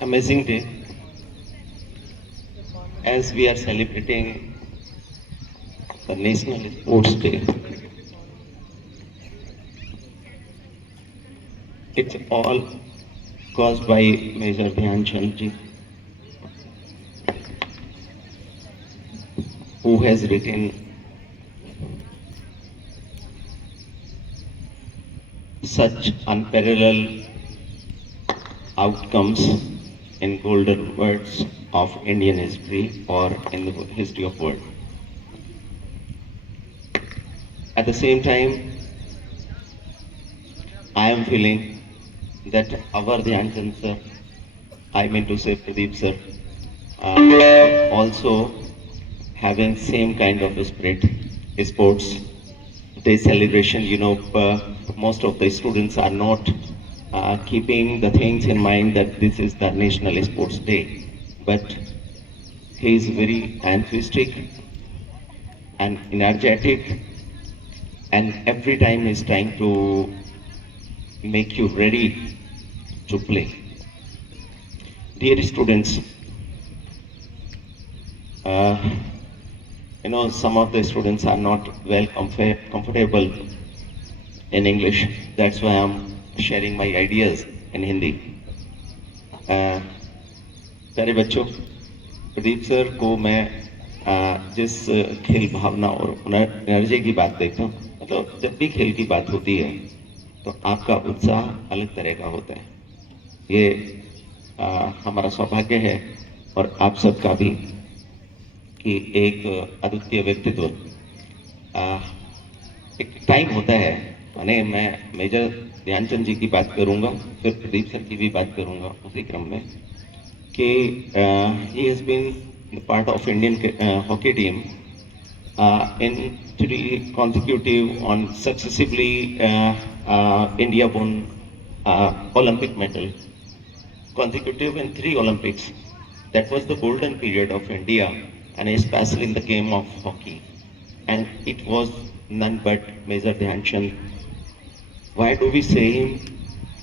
amazing day as we are celebrating the National Sports Day. It's all caused by Major Dhyan Chand ji, who has written such unparalleled outcomes in golden words of Indian history or in the history of world. At the same time, I am feeling that our Dhyan Chand sir, I mean to say Pradeep sir, also having same kind of a spirit, sports day celebration. Most of the students are not keeping the things in mind that this is the National Sports Day, but he is very enthusiastic and energetic, and every time he's trying to make you ready to play. Dear students, some of the students are not well comfortable in English. That's why I'm sharing my ideas in Hindi. प्यारे बच्चों, Pradeep sir को मैं जिस खेल भावना और energy की बात देखता हूँ, मतलब जब भी खेल की बात होती है तो आपका उत्साह अलग तरह का होता है। ये हमारा सौभाग्य है और आप सबका भी कि एक अद्वितीय व्यक्तित्व। एक टाइम होता है, माने मैं मेजर ध्यानचंद जी की बात करूंगा, फिर प्रदीप सर की भी बात करूंगा उसी क्रम में, कि he has been part of Indian hockey team in 3 consecutive on successively India won Olympic medal consecutive in 3 Olympics. That was the golden period of India, and especially in the game of hockey, and it was none but Major Dhyan Chand. Why do we say him?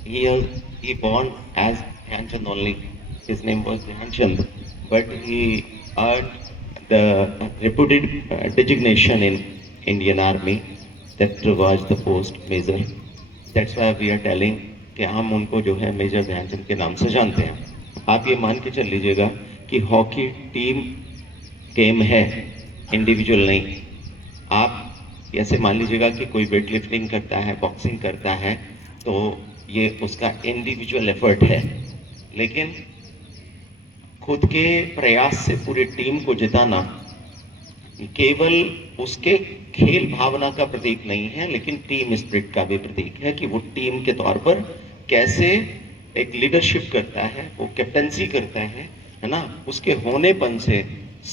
He born as Dhyan Chand only. His name was Dhyan Chand, but he earned the reputed designation in Indian Army, that was the post major. That's why we are telling कि हम उनको जो है major Dhyanchand के नाम से जानते हैं। आप ये मान के चल लीजिएगा कि हॉकी टीम गेम है, इंडिविजुअल नहीं। आप ऐसे मान लीजिएगा कि कोई वेट लिफ्टिंग करता है, बॉक्सिंग करता है, तो ये उसका इंडिविजुअल एफर्ट है, लेकिन खुद के प्रयास से पूरी टीम को जिताना केवल उसके खेल भावना का प्रतीक नहीं है, लेकिन टीम स्पिरिट का भी प्रतीक है कि वो टीम के तौर पर कैसे एक लीडरशिप करता है, वो कैप्टनसी करता है ना। उसके होनेपन से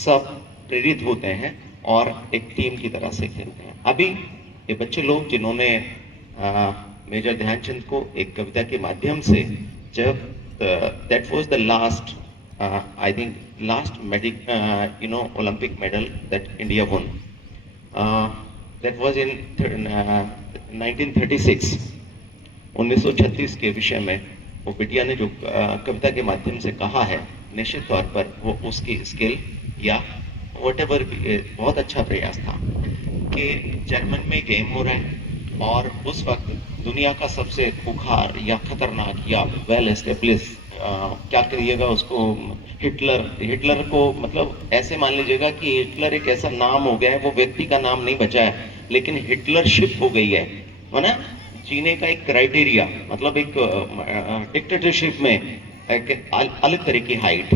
सब प्रेरित होते हैं और एक टीम की तरह से खेलते हैं। अभी ये बच्चे लोग जिन्होंने मेजर ध्यानचंद को एक कविता के माध्यम से, जब that was the last I think last Olympic medal that India won. That was in 1936. 1936 के विषय में वो बिटिया ने जो कविता के माध्यम से कहा है, निश्चित तौर पर वो उसकी स्किल या whatever बहुत अच्छा प्रयास था कि जर्मन में गेम हो रहा है और उस वक्त दुनिया का सबसे खुखार या खतरनाक या वेल एस्टेब्लिश क्या करिएगा उसको, हिटलर को, मतलब ऐसे मान लीजिएगा कि हिटलर एक ऐसा नाम हो गया है, वो व्यक्ति का नाम नहीं बचा है, लेकिन हिटलरशिप हो गई है ना। जीने का एक क्राइटेरिया, मतलब एक डिक्टेटरशिप में एक अलग तरह की हाइट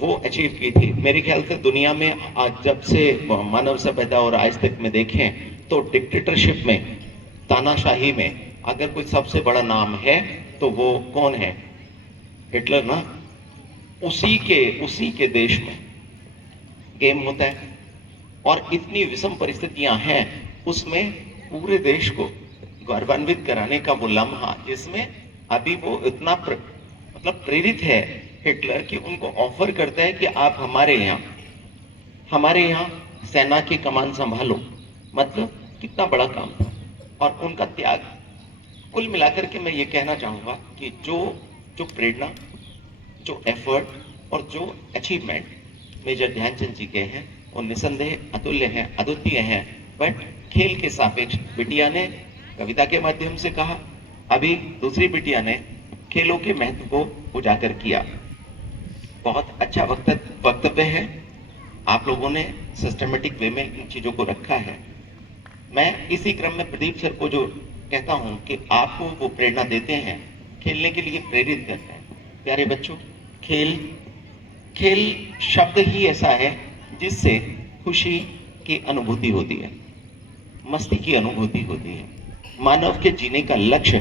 वो अचीव की थी। मेरे ख्याल से दुनिया में आज जब से मानव सभ्यता और आज तक में देखें तो डिक्टेटरशिप में, तानाशाही में अगर कोई सबसे बड़ा नाम है तो वो कौन है? हिटलर ना। उसी के देश में गेम होता है और इतनी विषम परिस्थितियां हैं, उसमें पूरे देश को गौरवान्वित कराने का वो लम्हा, जिसमें अभी वो इतना मतलब प्रेरित है हिटलर कि उनको ऑफर करता है कि आप हमारे यहाँ सेना की कमान संभालो। मतलब कितना बड़ा काम था और उनका त्याग। कुल मिलाकर के मैं ये कहना चाहूंगा कि जो प्रेरणा, जो एफर्ट और जो अचीवमेंट मेजर ध्यानचंद जी के हैं वो निसंदेह अतुल्य हैं, अद्वितीय हैं। बट खेल के सापेक्ष बिटिया ने कविता के माध्यम से कहा, अभी दूसरी बिटिया ने खेलों के महत्व को उजागर किया। बहुत अच्छा वक्तव्य है, आप लोगों ने सिस्टमेटिक वे में इन चीजों को रखा है। मैं इसी क्रम में प्रदीप सर को जो कहता हूं कि आपको वो प्रेरणा देते हैं, खेलने के लिए प्रेरित करते हैं। प्यारे बच्चों, खेल खेल शब्द ही ऐसा है जिससे खुशी की अनुभूति होती है, मस्ती की अनुभूति होती है। मानव के जीने का लक्ष्य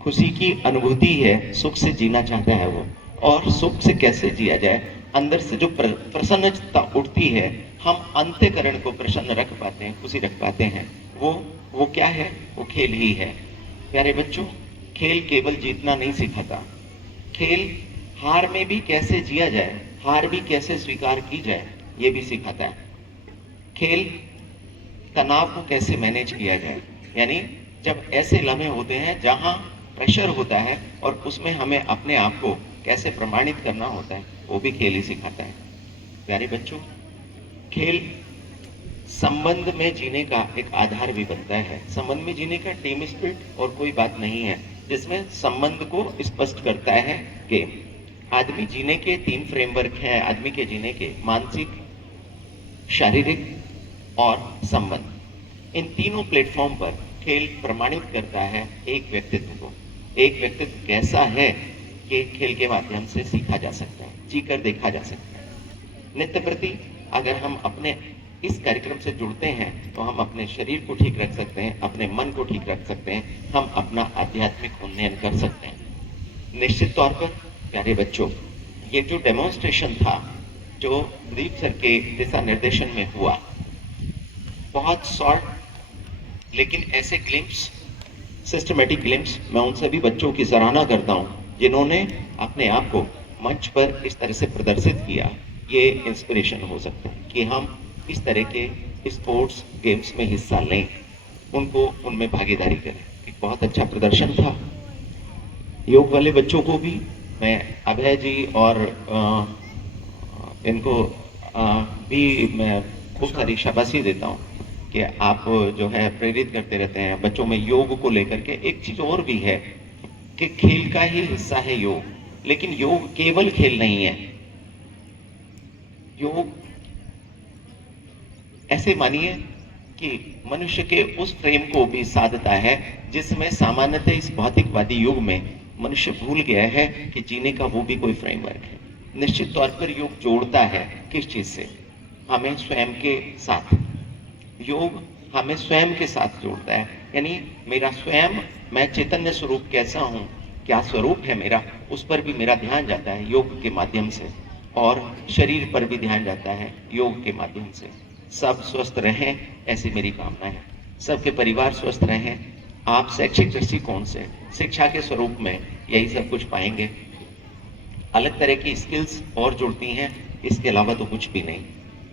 खुशी की अनुभूति है, सुख से जीना चाहता है वो। और सुख से कैसे जिया जाए, अंदर से जो प्रसन्नता उठती है, हम अंतःकरण को प्रसन्न रख पाते हैं, खुशी रख पाते हैं, वो क्या है? वो खेल ही है। प्यारे बच्चों, खेल केवल जीतना नहीं सिखाता, खेल हार में भी कैसे जिया जाए, हार भी कैसे स्वीकार की जाए, ये भी सिखाता है। खेल तनाव को कैसे मैनेज किया जाए, यानी जब ऐसे लम्हे होते हैं जहां प्रेशर होता है और उसमें हमें अपने आप को कैसे प्रमाणित करना होता है, वो भी खेल ही सिखाता है। प्यारे बच्चों, खेल संबंध में जीने का एक आधार भी बनता है। संबंध में जीने का टीम स्पिरिट और कोई बात नहीं है, जिसमें संबंध को स्पष्ट करता है गेम। आदमी जीने के 3 फ्रेमवर्क हैं, आदमी के जीने के: मानसिक, शारीरिक और संबंध। इन तीनों प्लेटफॉर्म पर खेल प्रमाणित करता है एक व्यक्तित्व को। एक व्यक्तित्व कैसा है कि खेल के माध्यम से सीखा जा सकता है, जीकर देखा जा सकता है। नित्य प्रति अगर हम अपने इस कार्यक्रम से जुड़ते हैं तो हम अपने शरीर को ठीक रख सकते हैं, अपने मन को ठीक रख सकते हैं, हम अपना आध्यात्मिक उन्नयन कर सकते हैं। निश्चित तौर पर प्यारे बच्चों, ये जो डेमोन्स्ट्रेशन था, जो प्रदीप सर के दिशा निर्देशन में हुआ, बहुत शॉर्ट लेकिन ऐसे ग्लिम्स, सिस्टमेटिक ग्लिम्स, मैं उन सभी बच्चों की सराहना करता हूं जिन्होंने अपने आप को मंच पर इस तरह से प्रदर्शित किया। ये इंस्पिरेशन हो सकता है कि हम इस तरह के स्पोर्ट्स गेम्स में हिस्सा लें, उनको उनमें भागीदारी करें। एक बहुत अच्छा प्रदर्शन था। योग वाले बच्चों को भी मैं, अभय जी और इनको भी मैं खूब सारी शाबाशी देता हूँ कि आप जो है प्रेरित करते रहते हैं बच्चों में योग को लेकर के। एक चीज और भी है कि खेल का ही हिस्सा है योग, लेकिन योग केवल खेल नहीं है। योग ऐसे मानिए कि मनुष्य के उस फ्रेम को भी साधता है जिसमें सामान्यतः इस भौतिकवादी युग में मनुष्य भूल गया है कि जीने का वो भी कोई फ्रेमवर्क है। निश्चित तौर पर योग जोड़ता है किस चीज से? हमें स्वयं के साथ। योग हमें स्वयं के साथ जोड़ता है, यानी मेरा स्वयं, मैं चैतन्य स्वरूप कैसा हूं, क्या स्वरूप है मेरा, उस पर भी मेरा ध्यान जाता है योग के माध्यम से, और शरीर पर भी ध्यान जाता है योग के माध्यम से। सब स्वस्थ रहें, ऐसी मेरी कामना है। सबके परिवार स्वस्थ रहें। आप शैक्षिक दृष्टिकोण से शिक्षा के स्वरूप में यही सब कुछ पाएंगे। अलग तरह की स्किल्स और जुड़ती हैं, इसके अलावा तो कुछ भी नहीं।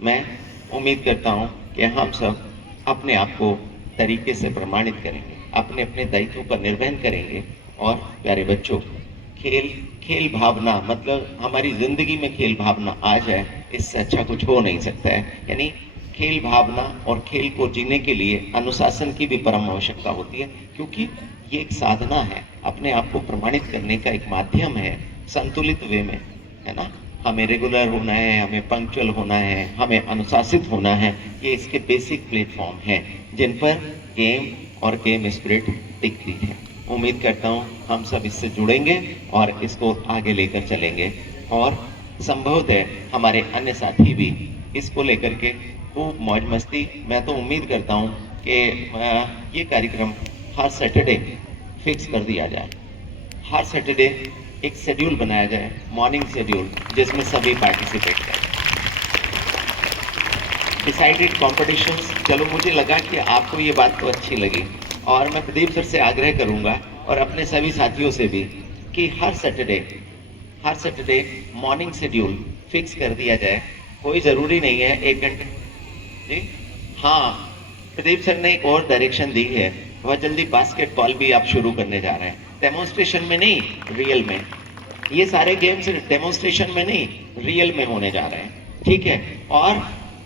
मैं उम्मीद करता हूं कि हम सब अपने आप को तरीके से प्रमाणित करेंगे, अपने अपने दायित्वों का निर्वहन करेंगे। और प्यारे बच्चों, खेल भावना, मतलब हमारी जिंदगी में खेल भावना आ जाए, इससे अच्छा कुछ हो नहीं सकता है। यानी खेल भावना और खेल को जीने के लिए अनुशासन की भी परम आवश्यकता होती है, क्योंकि ये एक साधना है, अपने आप को प्रमाणित करने का एक माध्यम है, संतुलित वे में, है ना। हमें रेगुलर होना है, हमें पंक्चुअल होना है, हमें अनुशासित होना है। ये इसके बेसिक प्लेटफॉर्म हैं जिन पर गेम और गेम स्पिरिट टिकती है। उम्मीद करता हूँ हम सब इससे जुड़ेंगे और इसको आगे लेकर चलेंगे, और संभवतः हमारे अन्य साथी भी इसको लेकर के खूब मौज मस्ती। मैं तो उम्मीद करता हूँ कि ये कार्यक्रम हर सैटरडे फिक्स कर दिया जाए, हर सैटरडे एक शेड्यूल बनाया जाए, मॉर्निंग शेड्यूल, जिसमें सभी पार्टिसिपेट करें। डिसाइडेड कॉम्पिटिशन्स, चलो मुझे लगा कि आपको ये बात तो अच्छी लगी, और मैं प्रदीप सर से आग्रह करूंगा और अपने सभी साथियों से भी कि हर सैटरडे मॉर्निंग शेड्यूल फिक्स कर दिया जाए। कोई ज़रूरी नहीं है 1 घंटे जी। हाँ, प्रदीप सर ने एक और डायरेक्शन दी है, वह जल्दी बास्केटबॉल भी आप शुरू करने जा रहे हैं, डेमोन्स्ट्रेशन में नहीं, रियल में। ये सारे गेम्स डेमोन्स्ट्रेशन में नहीं, रियल में होने जा रहे हैं, ठीक है।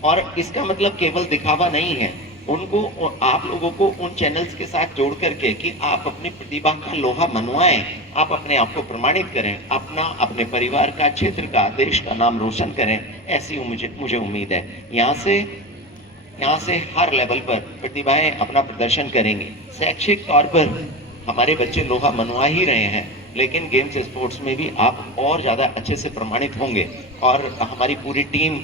और इसका मतलब केवल दिखावा नहीं है, उनको आप लोगों को उन चैनल्स के साथ जोड़ करके कि आप अपनी प्रतिभा का लोहा मनवाएं, आप अपने आप को प्रमाणित करें, अपने परिवार का, क्षेत्र का, देश का नाम रोशन करें, ऐसी मुझे उम्मीद है। यहाँ से हर लेवल पर प्रतिभाएं अपना प्रदर्शन करेंगी। शैक्षिक तौर पर हमारे बच्चे लोहा मनवा ही रहे हैं, लेकिन गेम्स स्पोर्ट्स में भी आप और ज़्यादा अच्छे से प्रमाणित होंगे। और हमारी पूरी टीम,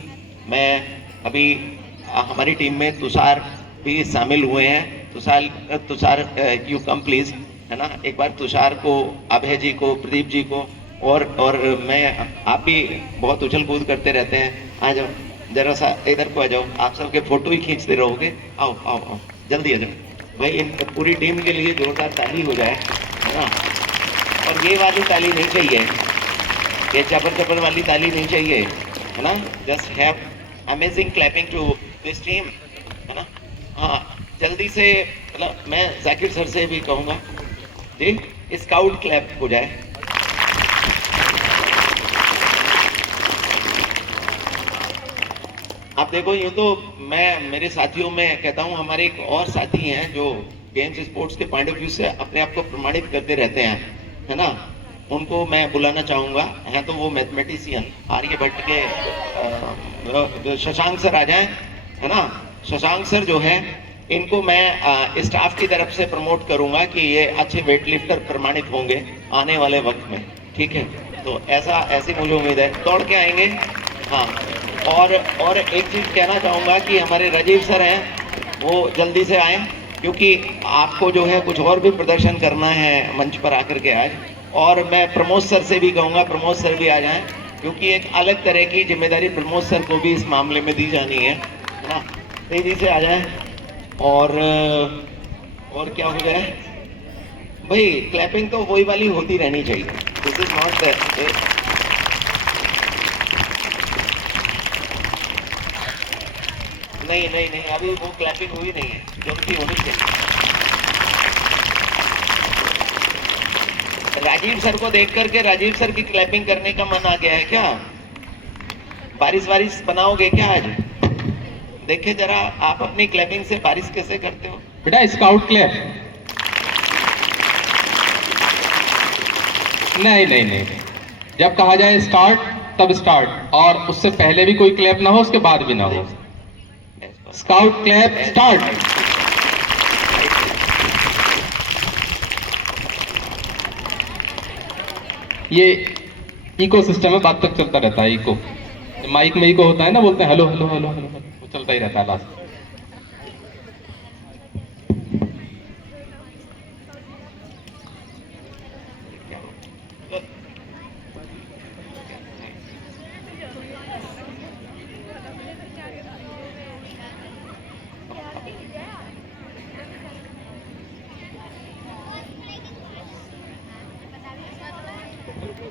हमारी टीम में तुषार भी शामिल हुए हैं। तुषार यू कम प्लीज, है ना। एक बार तुषार को, अभय जी को, प्रदीप जी को, और आप भी बहुत उछल कूद करते रहते हैं। आ जाओ जरा सा, इधर को आ जाओ, आप सबके फोटो ही खींचते रहोगे। आओ आओ आओ, जल्दी आ जाओ भाई। इन पूरी टीम के लिए जोरदार ताली हो जाए, है ना। और ये वाली ताली नहीं चाहिए, ये चपर वाली ताली नहीं चाहिए, है ना। Just have amazing clapping to this team, है ना। हाँ, जल्दी से, मतलब मैं जाकिर सर से भी कहूँगा जी, स्काउट क्लैप हो जाए। आप देखो, यूँ तो मैं मेरे साथियों में कहता हूँ, हमारे एक और साथी हैं जो गेम्स स्पोर्ट्स के पॉइंट ऑफ व्यू से अपने आप को प्रमाणित करते रहते हैं, है ना। उनको मैं बुलाना चाहूँगा, हैं तो वो मैथमेटिशियन आर्यभट्ट के शशांक सर आ जाएं, है ना। शशांक सर जो है, इनको मैं स्टाफ की तरफ से प्रमोट करूँगा कि ये अच्छे वेट लिफ्टर प्रमाणित होंगे आने वाले वक्त में, ठीक है। तो ऐसी मुझे उम्मीद है, दौड़ के आएंगे। हाँ, और एक चीज़ कहना चाहूँगा कि हमारे राजीव सर हैं, वो जल्दी से आएँ, क्योंकि आपको जो है कुछ और भी प्रदर्शन करना है मंच पर आकर के आज। और मैं प्रमोद सर से भी कहूँगा, प्रमोद सर भी आ जाएं, क्योंकि एक अलग तरह की जिम्मेदारी प्रमोद सर को भी इस मामले में दी जानी है ना। तेजी से आ जाएं। और क्या हो जाए भाई, क्लैपिंग तो वही वाली होती रहनी चाहिए। दिस इज नॉट नहीं, अभी वो क्लैपिंग हुई नहीं है जो उनकी होनी चाहिए। राजीव सर को देख करके राजीव सर की क्लैपिंग करने का मन आ गया है क्या? बारिश बनाओगे क्या आज? देखिए जरा, आप अपनी क्लैपिंग से बारिश कैसे करते हो बेटा। स्काउट क्लैप नहीं, जब कहा जाए स्टार्ट तब स्टार्ट, और उससे पहले भी कोई क्लैप ना हो, उसके बाद भी ना हो। Scout clap start. ये इको सिस्टम है, बात तक चलता रहता है। इको माइक में इको होता है ना, बोलते हैं हेलो हेलो हेलो हेलो, वो चलता ही रहता है लास्ट।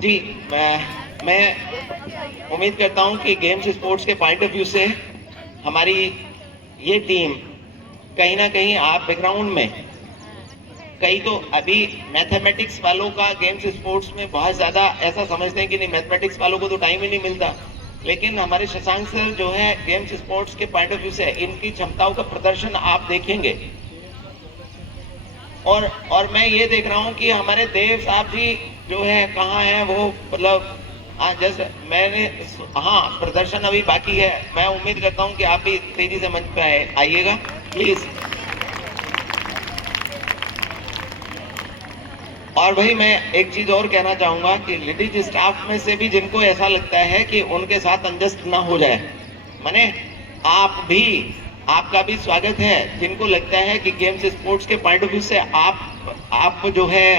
जी, मैं उम्मीद करता हूं कि गेम्स स्पोर्ट्स के पॉइंट ऑफ व्यू से हमारी ये टीम कहीं ना कहीं, आप बैकग्राउंड में कई तो अभी मैथमेटिक्स वालों का गेम्स स्पोर्ट्स में बहुत ज़्यादा ऐसा समझते हैं कि नहीं, मैथमेटिक्स वालों को तो टाइम ही नहीं मिलता। लेकिन हमारे शशांक सर जो है, गेम्स स्पोर्ट्स के पॉइंट ऑफ व्यू से इनकी क्षमताओं का प्रदर्शन आप देखेंगे। और मैं ये देख रहा हूँ कि हमारे देव साहब जी जो है कहाँ हैं, वो मतलब जैसे मैंने, हाँ, प्रदर्शन अभी बाकी है। मैं उम्मीद करता हूँ कि आप भी तेजी से मंच पर आइएगा प्लीज। और भाई मैं एक चीज और कहना चाहूंगा कि लेडीज स्टाफ में से भी जिनको ऐसा लगता है कि उनके साथ अनजस्ट ना हो जाए, माने आपका भी स्वागत है। जिनको लगता है कि गेम्स स्पोर्ट्स के पॉइंट ऑफ व्यू से आप जो है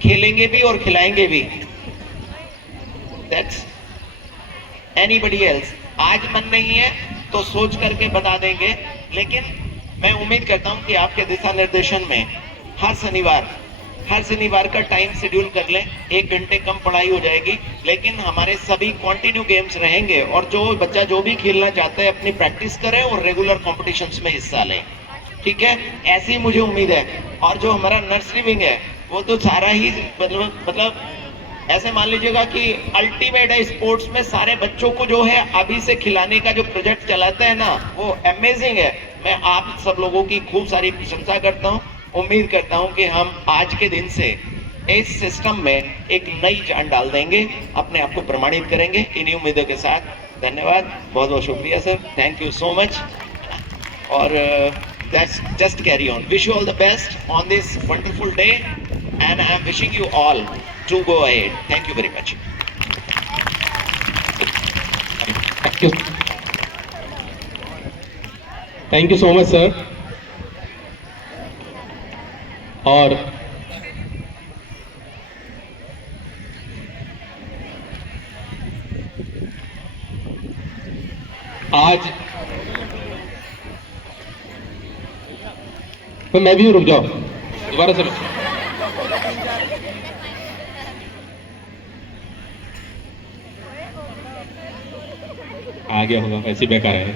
खेलेंगे भी और खिलाएंगे भी, दैट्स एनीबडी एल्स। आज मन नहीं है तो सोच करके बता देंगे, लेकिन मैं उम्मीद करता हूं कि आपके दिशा निर्देशन में हर शनिवार का टाइम शेड्यूल कर लें। 1 घंटे कम पढ़ाई हो जाएगी, लेकिन हमारे सभी कंटिन्यू गेम्स रहेंगे। और जो बच्चा जो भी खेलना चाहता है अपनी प्रैक्टिस करें और रेगुलर कॉम्पिटिशन्स में हिस्सा लें, ठीक है। ऐसी मुझे उम्मीद है। और जो हमारा नर्सरी विंग है, वो तो सारा ही मतलब ऐसे मान लीजिएगा कि अल्टीमेट है स्पोर्ट्स में, सारे बच्चों को जो है अभी से खिलाने का जो प्रोजेक्ट चलाता है ना, वो अमेजिंग है। मैं आप सब लोगों की खूब सारी प्रशंसा करता हूँ। उम्मीद करता हूँ कि हम आज के दिन से इस सिस्टम में एक नई जान डाल देंगे, अपने आप को प्रमाणित करेंगे। इन्हीं उम्मीदों के साथ धन्यवाद, बहुत बहुत शुक्रिया sir, thank you so much. और that's just carry on. Wish you all the best on this wonderful day, and I am wishing you all to go ahead. Thank you very much. Thank you so much sir. और आज तो मैं भी हूँ, रुक जाओ दोबारा से। आ गया होगा, ऐसी बेकार है।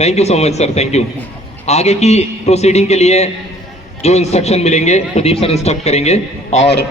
Thank you so much sir, thank you. आगे की प्रोसीडिंग के लिए जो इंस्ट्रक्शन मिलेंगे प्रदीप सर इंस्ट्रक्ट करेंगे। और